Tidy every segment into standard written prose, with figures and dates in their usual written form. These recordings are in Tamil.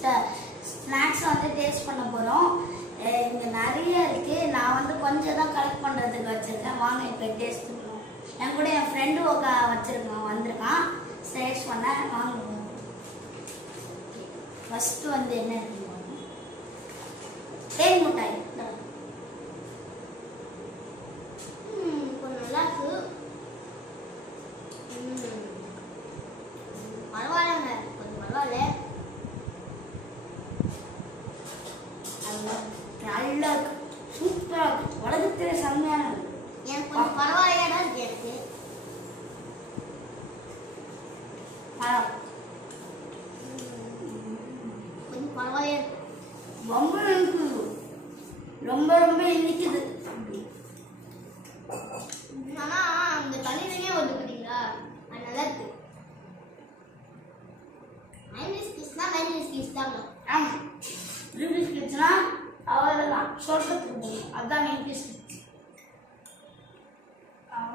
ஸ்நாக்ஸ் வந்து டேஸ்ட் பண்ண போகிறோம். இங்கே நிறைய இருக்குது. நான் வந்து கொஞ்சம் தான் கலெக்ட் பண்ணுறதுக்கு வச்சுருக்கேன். வாங்க இப்போ டேஸ்ட் பண்ணுவோம். என் கூட என் ஃப்ரெண்டு வந்திருக்கான் டேஸ்ட் பண்ண. வாங்க ஃபஸ்ட்டு வந்து என்ன இருக்குன்னு தேன் மிட்டாய். கொஞ்சம் நல்லா இருக்கு. பரவாயில்லைங்க, கொஞ்சம் பரவாயில்ல. நல்லா இருக்கு, சூப்பரா இருக்கு, உலகத்திலே செம்மையான இருக்கு. எனக்கு கொஞ்சம் பரவாயில்லையா இருக்கு. எனக்கு கொஞ்சம் பரவாயில்லையா இருக்கு. ரொம்ப இருக்கு, ரொம்ப ரொம்ப இனிக்குது. ஆனா அந்த தண்ணியிலேயே ஒதுக்குறீங்களா, அது நல்லா இருக்கு. மைனஸ் கிஸ்னா மைனஸ் கிஸ் தான். ஆமா, மைனஸ் கிஸ்னா அவ்வளவுதான் சொல்றதுக்கு முடியும். அதான் minus kiss.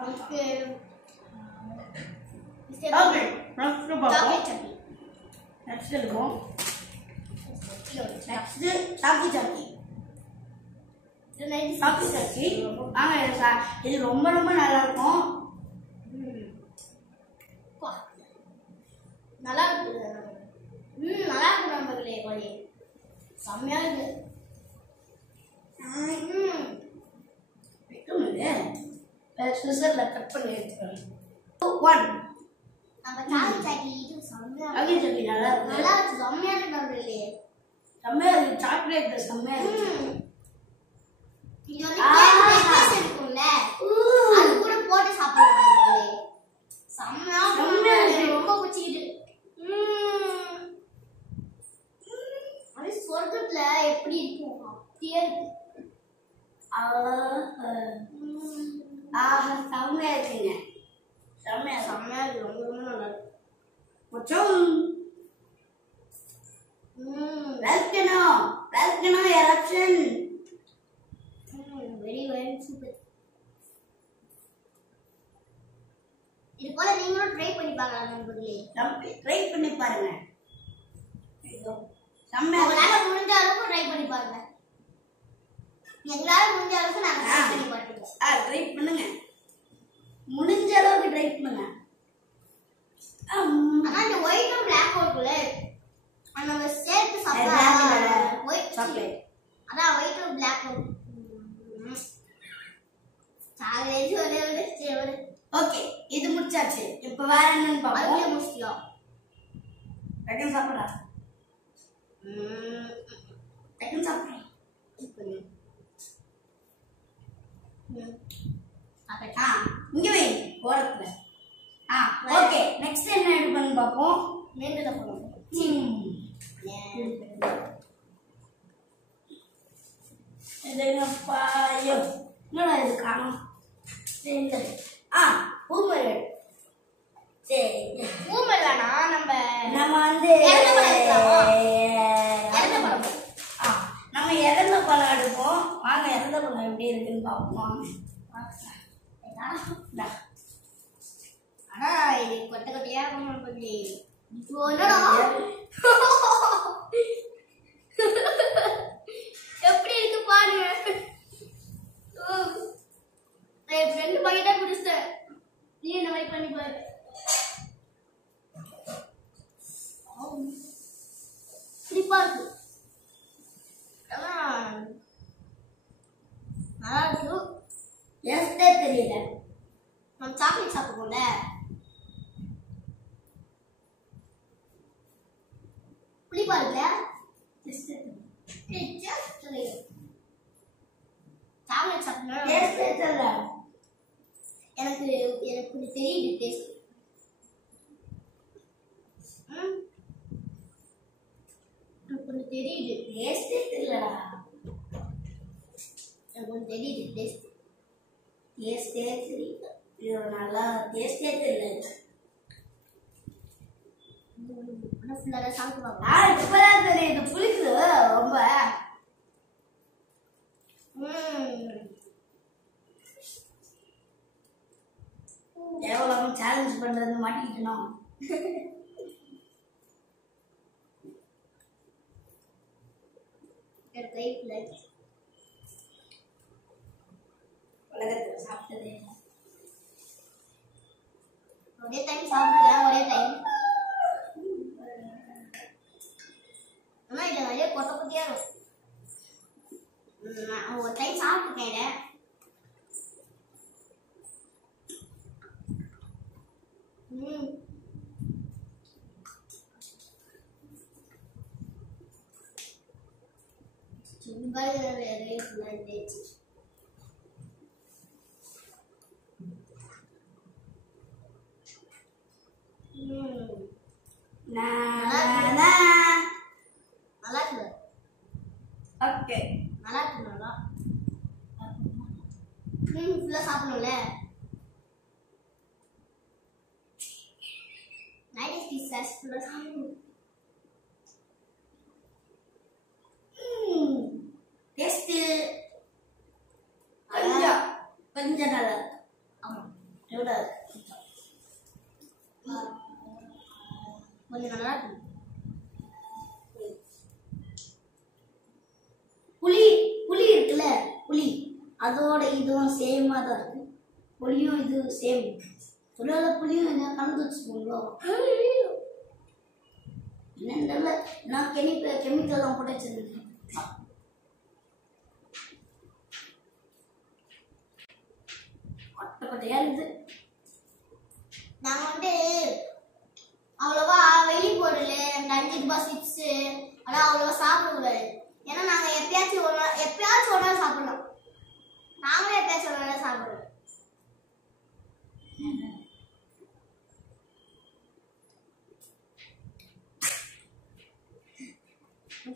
Okay okay, next பாப்போம். நெக்ஸ்ட் இருக்கும். நெக்ஸ்ட் சாக்கி சாக்கி. சாக்கி சாக்கி. இது ரொம்ப ரொம்ப நல்லா இருக்கும். நல்லா இருக்கு. நல்லா இருக்கு நண்பர்களே. வழி செம்மையா இருக்கு. கட் பண்ணி எடுத்துக்கணும். 1 நம்ம சாக்கி சாக்கி இது செம்மையா சாக்கி சாக்கி நல்லா இருக்கு. நல்லா இருக்கு, செம்மையா இருக்கு நண்பர்களே. செம்மையா இருக்கு. சாக்லேட் செம்மையா இருக்கு. இது வந்து கேக் இருக்கும்ல, அது கூட போட்டு சாப்பிடுறாங்க. செம்மையா இருக்கு, ரொம்ப பிடிச்சிட்டு. அது சொர்க்கத்துல எப்படி இருக்கும் அப்படியே இருக்கு. செம்மையா இருக்குங்க. செம்மையா இருக்கு, ரொம்ப ரொம்ப நல்லா இருக்கு. Volcano eruption. Very super. இது போல நீங்களும் ட்ரை பண்ணி பார்க்கலாம் நண்பர்களே. ட்ரை பண்ணி பாருங்க. உங்களால முடிஞ்ச அளவுக்கு ட்ரை பண்ணி பாருங்க. எங்களால முடிஞ்ச அளவுக்கு நாங்க ட்ரை பண்ணி பார்த்துக்கோம். ட்ரை பண்ணுங்க, முடிஞ்ச அளவுக்கு ட்ரை பண்ணுங்க. ஆனா இந்த ஒயிட் அண்ட் பிளாக் இருக்குல்ல, நம்ம சேர்த்து சாப்பிட்டா ஒயிட் சாக்லேட். அதான் ஒயிட் அண்ட் பிளாக். சாக்லேட் ஒரே. ஓகே, இது முடிச்சாச்சு. இப்போ வேற என்னன்னு பாப்போம். அது முடிச்சிட்டோம். டக்குனு சாப்பிடா. டக்குனு சாப்பிடா. இங்க வை ஓரத்துல. ஓகே, நெக்ஸ்ட் என்ன எடுப்போம்னு பாப்போம். மேங்கல போறோம். என்னப்பா ஐயோ, என்னடா இது காணோம். பூமர். சரி, பூமர் வேணா, நம்ம வந்து நம்ம இறந்த பழம் எடுப்போம். வாங்க, இறந்த பழம் எப்படி இருக்குன்னு பார்ப்போம். ஆனா இது கொட்டை கொட்டையா பண்ணி எப்படி இருக்கு பாருங்க. என் ஃப்ரெண்டு பையட்டா குடிச்சிட்டேன். நீ என்ன மாதிரி பண்ணி பாரு. சிரிப்பா இருக்கு. நல்லா இருக்கு. டேஸ்டே தெரியல. நம்ம சாக்லேட் சாப்பிடுவோம்ல, புளிப்பா இருக்குல்ல. சாக்லேட் சாப்பிடணும். எனக்கு கொஞ்சம் தெரியுது டேஸ்ட். கொஞ்சம் தெரியுது டேஸ்டே தெரியலடா. எனக்கு கொஞ்சம் தெரியுது டேஸ்ட். டேஸ்டே தெரியல. இது நல்லா டேஸ்டே தெரியல. ஃபுல்லாக சாப்பிடுவாங்க. இப்பதான் தெரியுது புளிக்குது ரொம்ப. எவ்வளவு சேலஞ்ச் பண்றது மாட்டிக்கிட்டோம். லைஃப்ல உலகத்துல சாப்பிட்டதே இல்லை. ஒரே டைம் சாப்பிடுறேன், ஒரே டைம். ஆனா இது நிறைய கொட்ட கொட்டியா இருக்கும். நான் ஒரு டைம் சாப்பிட்டுருக்கேன். சாப்பிடணும்ல. கொஞ்சம் நல்லா ஆமா கொஞ்சம் நல்லா இருக்கு. புளி புளி இருக்குல்ல, புளி அதோட இதுவும் சேமா தான் இருக்கு. புளியும் இது சேம். புளியோட புளியும் என்ன கலந்து வச்சுக்கோங்களோ என்னன்னு தெரியல. நான் கெமிக்கல் தான் போட்டு வச்சிருக்கேன். கொட்டை கொட்டையா இருந்து நாங்க வந்து அவ்வளவா வெளி பொருள் அந்த 5 ரூபாய் சிப்ஸ் அதெல்லாம் அவ்வளவா சாப்பிடக்கூடாது. ஏன்னா நாங்க எப்பயாச்சும் ஒரு நாள் சாப்பிடலாம். நாங்களே எப்பயாச்சும் ஒரு நாள் சாப்பிடுவோம்.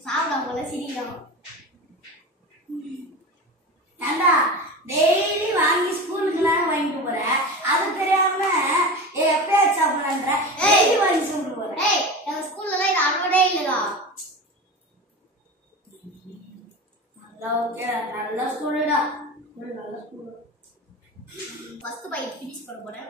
சாப்பிட போல சிரிக்கிறோம். ஏண்டா டெய்லி வாங்கி ஸ்கூலுக்குலாம் வாங்கிட்டு போற, அது தெரியாம எப்பயாச்சும் சாப்பிடலான்ற டெய்லி வாங்கி சாப்பிட்டு போற. எங்க ஸ்கூல்ல இது அனுமதியே இல்லடா. நல்லா ஓகே, நல்ல ஸ்கூலுடா. நல்ல ஸ்கூல். ஃபர்ஸ்ட் பை ஃபினிஷ் பண்ண போறேன்.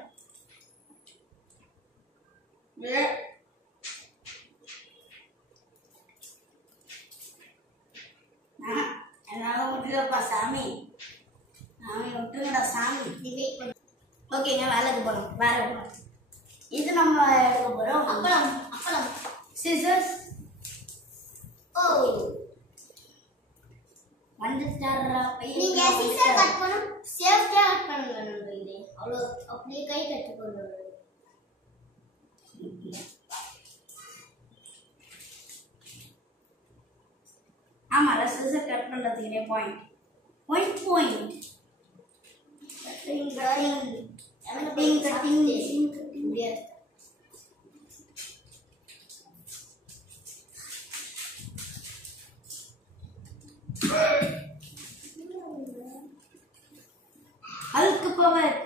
என்னால முடியலப்பா சாமி, சாமி விட்டுங்கடா சாமி. ஓகேங்க, வேலைக்கு போகணும். வேலை போகணும். இது நம்ம எடுக்க போறோம். அப்பளம் சிசர்ஸ். ஓ வந்துட்டாரா பையன். நீங்க சிசர் கட் பண்ணனும், சேஃப்டியா கட் பண்ணுங்க. நம்ம இது அவ்வளோ அப்படியே கை கட்டி போடுறது. ஆமா, சிசர் கட் பண்றதுக்கு point cutting Hulk power.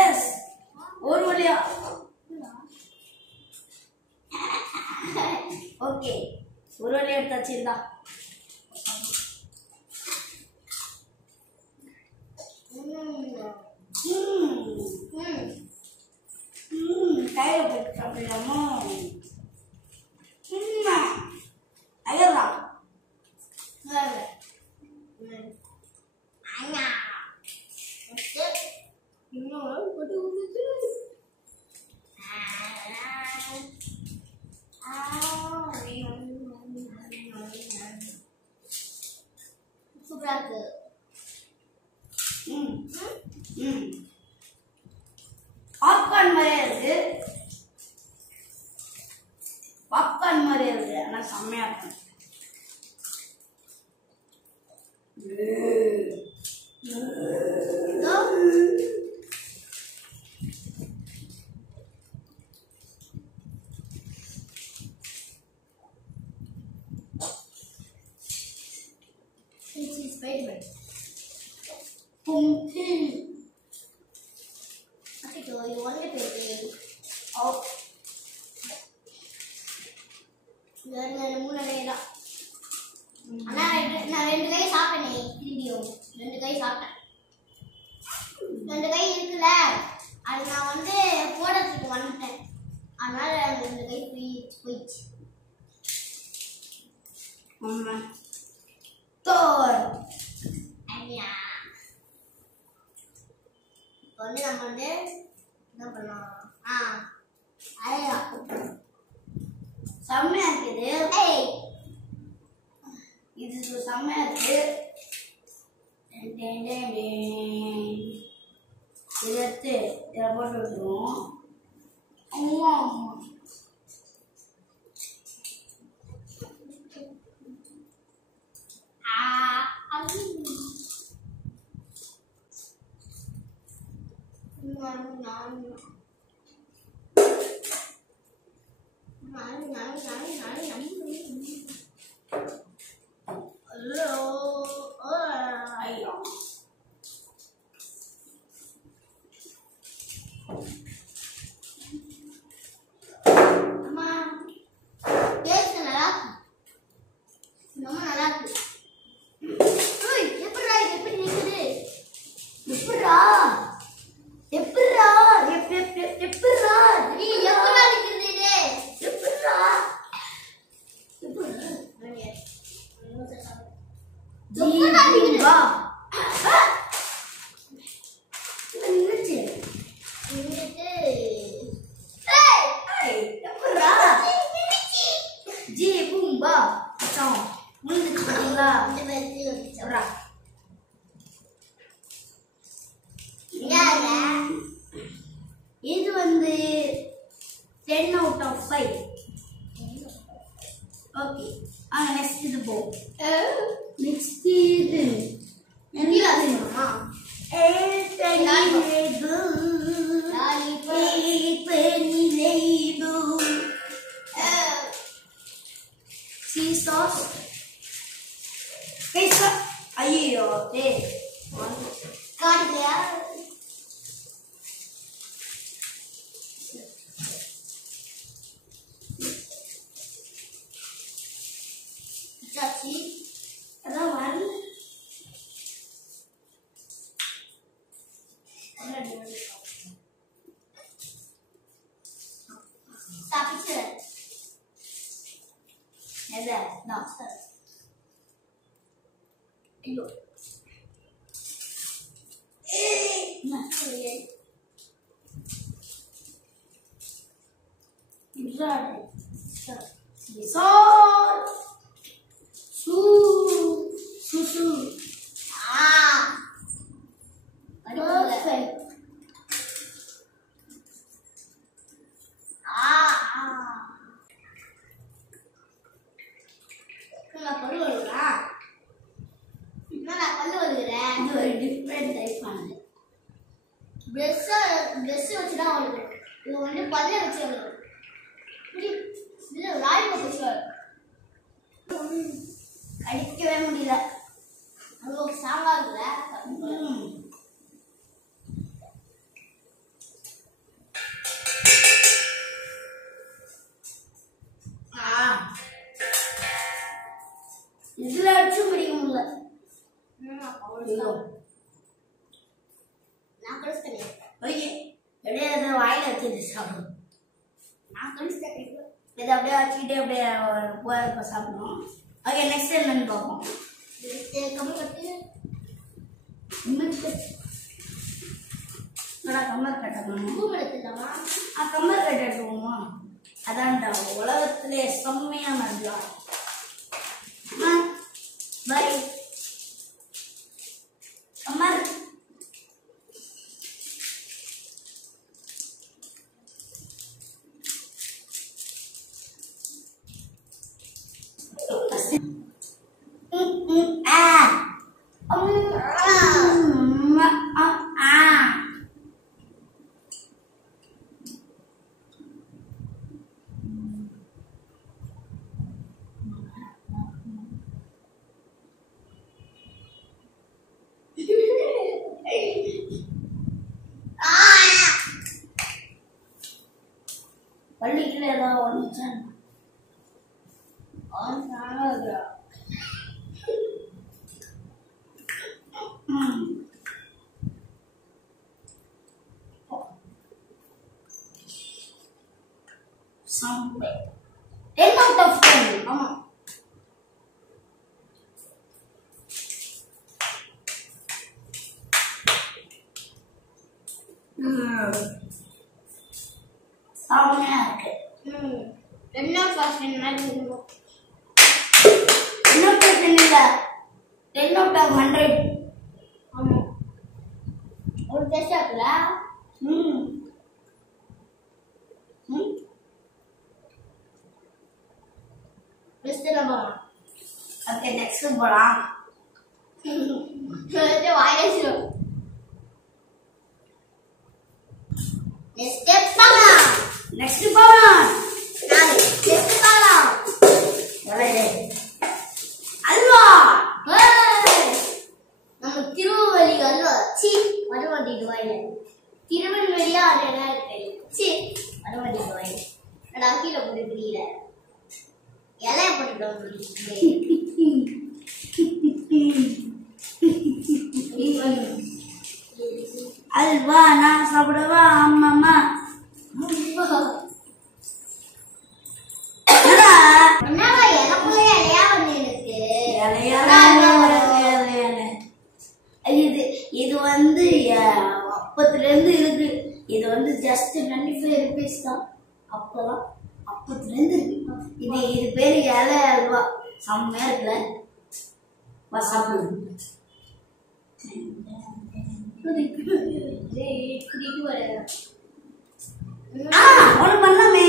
Yes, ஒரு வழியா. ஓகே, ஒரு வழியா எடுத்தாச்சுடா. கையில போட்டு சாப்பிடலாமா? ஐயா சூப்பரா இருக்கு. பாப்கார்ன் மாதிரியே இருக்கு. பாப்கார்ன் மாதிரியே இருக்கு, ஆனா செம்மையா இருக்கு. Spider-Man. Pumpkin. Okay, so you want to play? Oh. நான் 3 கையா. ஆனா நான் 2 கை சாப்பிட்டேனே, திரும்பியும் 2 கை சாப்பிட்டேன். 2 கை இருக்குல, அது நான் வந்து போடுறதுக்கு வந்துட்டேன். அதனால இந்த கை போயிடுச்சு. தோர் ஐயா வந்து நம்ம வந்து என்ன பண்ணலாம்? ஐயா செம்மையா இருக்குது. இது செம்மையா இருக்கு. இதை எடுத்து இதில் போட்டு விட்டுருவோம். அம்மா அம்மா இது வந்து 10 out of 5. ஓகே நெக்ஸ்ட் இது போ. நெக்ஸ்ட் இது என்ன ஆகுமா? ஐயோ காட்டுலையா? அதான் வரல. ஐயோ ட்ரெஸ் வச்சு தான் வருது. இது வந்து பல்ல வச்சு வருது. இல்லை ராய் வச்சு அடிக்கவே முடியல. அது சாங்கா இருக்குல்ல. இதுல அடிச்சு முடிய முடியல. நான் கழிச்சிட்டேன். ஓகே அப்படியே அதை வாயில வச்சுட்டு சாப்பிடணும். நான் கழிச்சிட்டேன். இதை அப்படியே வச்சுக்கிட்டே அப்படியே போக சாப்பிடணும். ஓகே நெக்ஸ்ட் என்னன்னு பார்ப்போம். கம்மர் கட்டணும். கம்மர் கட்டுவோமா? அதான்டா உலகத்திலே செம்மையான பை கம்மர் பள்ளிக்குள்ள ஏதாவது வந்துச்சான் somewhere. 10 out of 10. ஆமா. செம்மையா இருக்கு. 10 out of 10 மாதிரி இருக்கும். 10 out of 10 இல்ல. 10 out of 100. ஆமா. ஒரு டெஸ்ட் ஆகல. நெக்ஸ்ட் நம்ம ஓகே நெக்ஸ்ட் போலாம். இது வாயிரச்சு. நெக்ஸ்ட் போலாம். நெக்ஸ்ட் போலாம். நெக்ஸ்ட் போலாம். வரே. அல்வா. நம்ம திருவள்ளி அல்வா. சி வரவண்டி வாயில. திருவள்ளலியா அது என்ன இருக்கு? சி வரவண்டி வாயில. அட கீழ போட்டு பிடில. எலை போட்டுட்டோம். அல்வா நான் சாப்பிடவா? அம்மா இது வந்து அப்பத்துல இருந்து இருக்கு. இது வந்து ஜஸ்ட் 25 rupees தான். அப்பதான் அப்பத்துல இருந்து இருக்கு. இது பேரு இலை அல்வா. செம்மையா இருக்குல்ல? சாப்பிடு. ஒண்ணு பண்ணாமே.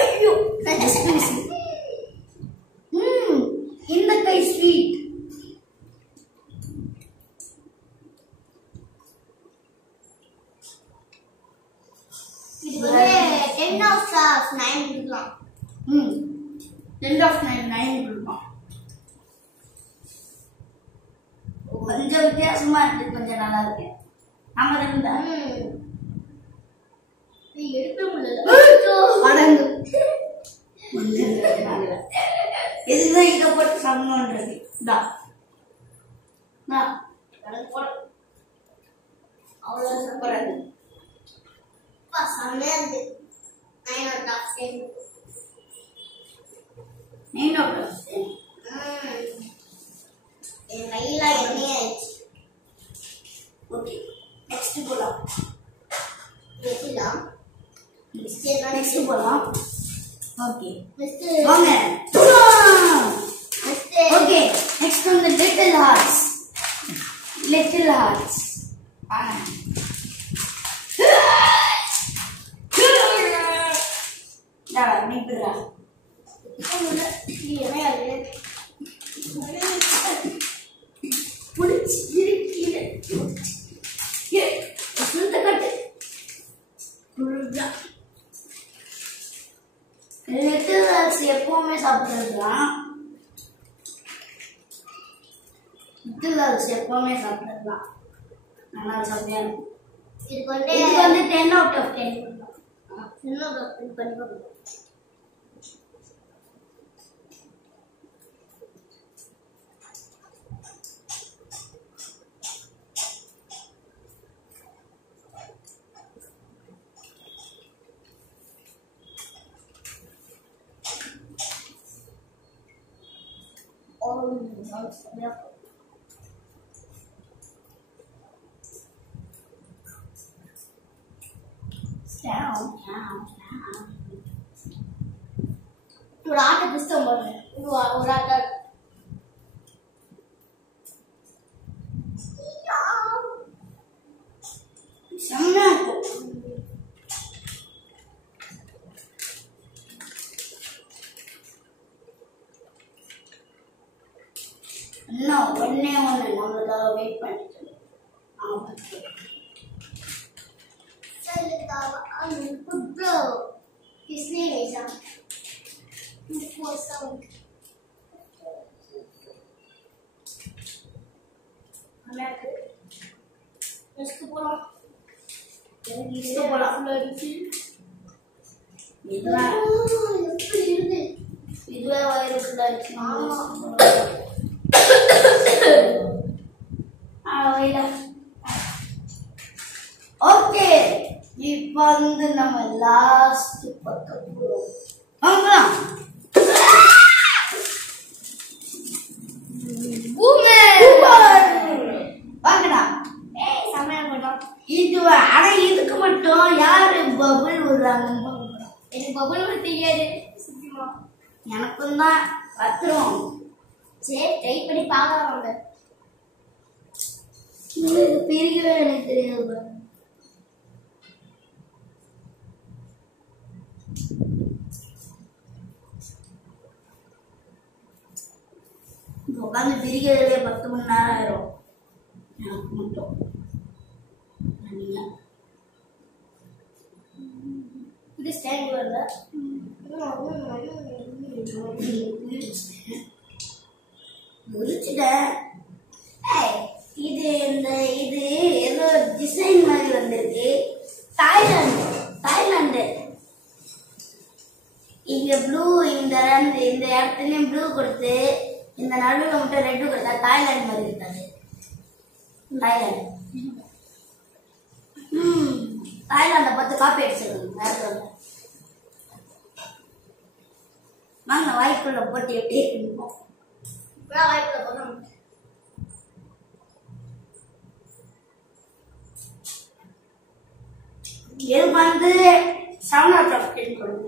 ஐயோ இந்த கை ஸ்வீட். இது 10 of 9 கொடுக்கலாம். 10 of 9 கொடுக்கலாம். கொஞ்சம் வித்தியாசமா இருக்கு. கொஞ்சம் நல்லா இருக்கு. ஆமா தான். எடுக்க முடியல. இதுதான் இதை போட்டு சமன்றது. அவ்வளவு சூப்பராது. செம்மையா இருக்கு. 9 out of 10. 9 out of 10. என் கையில எண்ணெயாச்சு. ஓகே நெக்ஸ்ட் போலாம். நெக்ஸ்ட் போலாம். ஓகே வாங்க. ஓகே நெக்ஸ்ட் வந்து லிட்டில் ஹார்ட்ஸ். Little hearts. டா நிக்குடா. என்ன அது? புடிச்சு இருக்கீல. ஏ சுத்த கட்டு. குருஜா. லிட்டில் ஹார்ட்ஸ் எப்பவுமே சாப்பிடலாம். லிட்டில் ஹார்ட்ஸ் எப்பவுமே சாப்பிடலாம். நல்லா சாப்பிடலாம். இது வந்து 10 out of 10. 10 out of 10 பண்ணி பாருங்க. ஒரு ஆட்ட புஸ்தகம் போடுறேன். ஒரு ஆட்ட செம்மையா இருக்கும். இன்னும் ஒன்னே ஒன்று நம்மளுக்காக வெயிட் பண்ணிட்டு. bro, his name is okay. இப்போ வந்து நம்ம லாஸ்ட் பார்க்க போறோம். வாங்கலாம். வாங்கடா. ஏய் சமையா போட்டோம். இது ஆனா இதுக்கு மட்டும் யாரு பபிள் விடுறாங்கன்னு பார்க்கணும். எனக்கு பபிள் விட தெரியாது. எனக்கும் தான் கத்துறோம். சரி ட்ரை பண்ணி பார்க்கறாங்க. இது பிரிக்கவே எனக்கு தெரியாது. உட்காந்து பிரிக்கிறதுலே 10 மணி நேரம் ஆயிரும். எனக்கு மட்டும் இது ஸ்டாண்ட் வருதா? முடிச்சுட்டேன். இது இந்த இது ஏதோ டிசைன் மாதிரி வந்திருக்கு. தாய்லாந்து இங்க ப்ளூ இந்த இடத்துலயும் ப்ளூ கொடுத்து இந்த நடுவில் மட்டும் ரெட்டு கொடுத்தா தாய்லாந்து மாதிரி இருக்காது. தாய்லாந்தை பார்த்து காப்பி அடிச்சிருக்கோம். வாங்க வாய்க்குள்ள போட்டு எப்படி இருக்குன்னு வாய்க்குள்ள போட்டோம். இது வந்து 7 out of 10 கொடுங்க.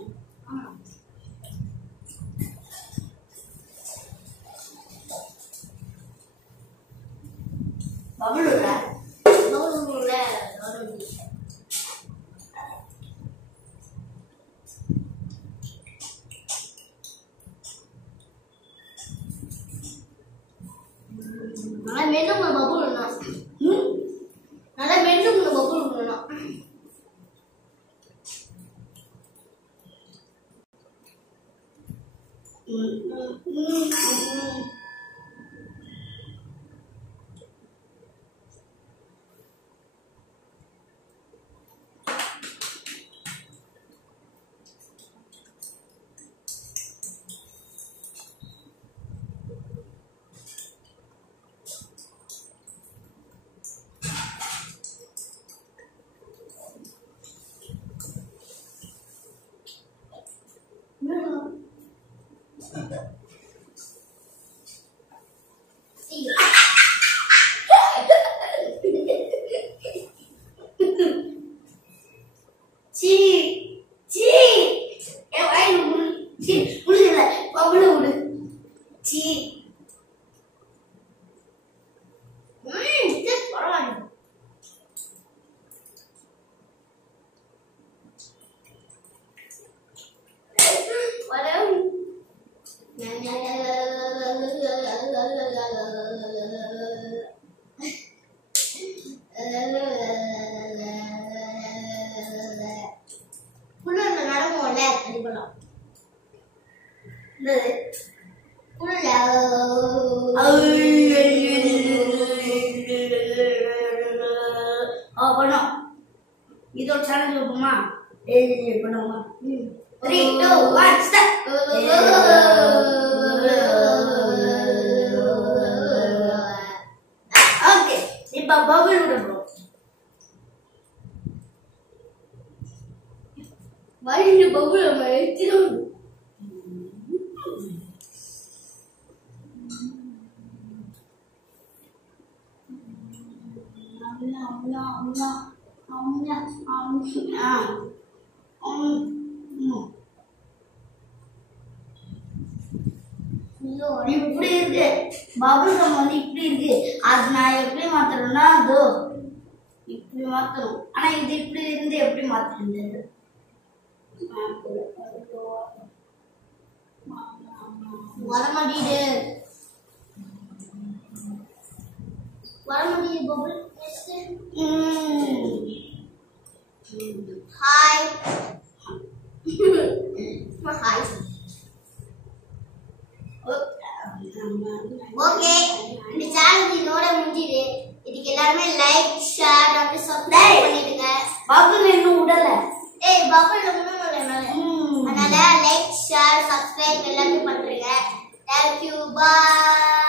பபுள் உள்ள நல்லா மெல்லும் பபுள் உள்ள நல்லா மெல்லும் பபுள் உள்ள இதோட சேலஞ்ச் வைப்போமா? பண்ணுவோமா? 3 2 1 ஸ்டார்ட். ஓகே இப்போ பபிள் விடுறோம். வாயில பபிள் எடுத்துறோம். இப்படி இருக்கு பபுள் கம் வந்து இப்படி இருக்கு. அது நான் எப்படி மாத்தணும்னா அதோ இப்படி மாத்தணும். ஆனா இது இப்படி இருந்து எப்படி மாத்துறது? வரமாட்டீடு பபுள். Hi hi. ஓகே இந்த சேனல் இதோட முடிஞ்சிது. இதுக்கு எல்லாரும் லைக் ஷேர் அப்படி சப்ஸ்கிரைப் பண்ணிடுங்க. பபுள் இன்னும் உடல. பபுள் இன்னும் உடல. அதனால லைக் ஷேர் சப்ஸ்கிரைப் எல்லாமே பண்றீங்க. Thank you. Bye.